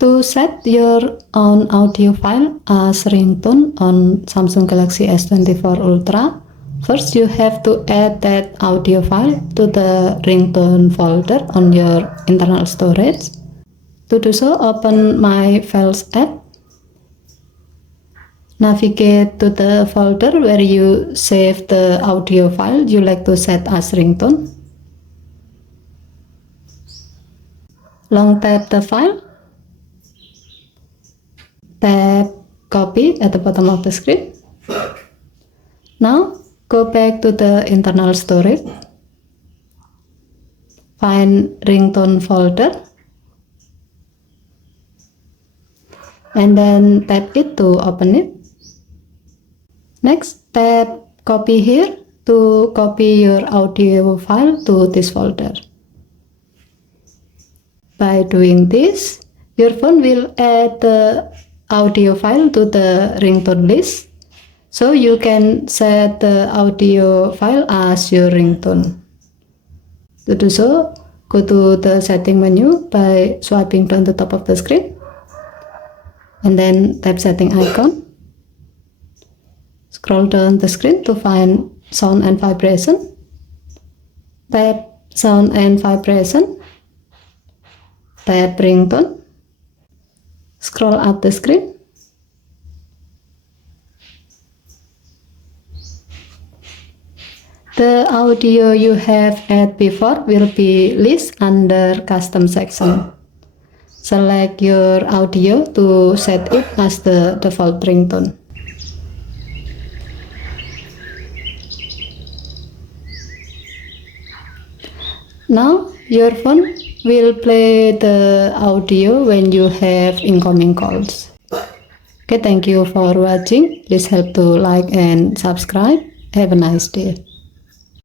To set your own audio file as ringtone on Samsung Galaxy S24 Ultra, first you have to add that audio file to the ringtone folder on your internal storage. To do so, open My Files app. Navigate to the folder where you save the audio file you like to set as ringtone. Long tap the file. Tap copy at the bottom of the screen. Now go back to the internal storage. Find ringtone folder. And then tap it to open it. Next, tap copy here to copy your audio file to this folder. By doing this, your phone will add the audio file to the ringtone list, so you can set the audio file as your ringtone. To do so, go to the setting menu by swiping down the top of the screen, and then tap setting icon. Scroll down the screen to find sound and vibration. Tap sound and vibration. Tap ringtone. Scroll up the screen. The audio you have added before will be listed under custom section. Select your audio to set it as the default ringtone. Now your phone will play the audio when you have incoming calls. Okay, thank you for watching. Please help to like and subscribe. Have a nice day.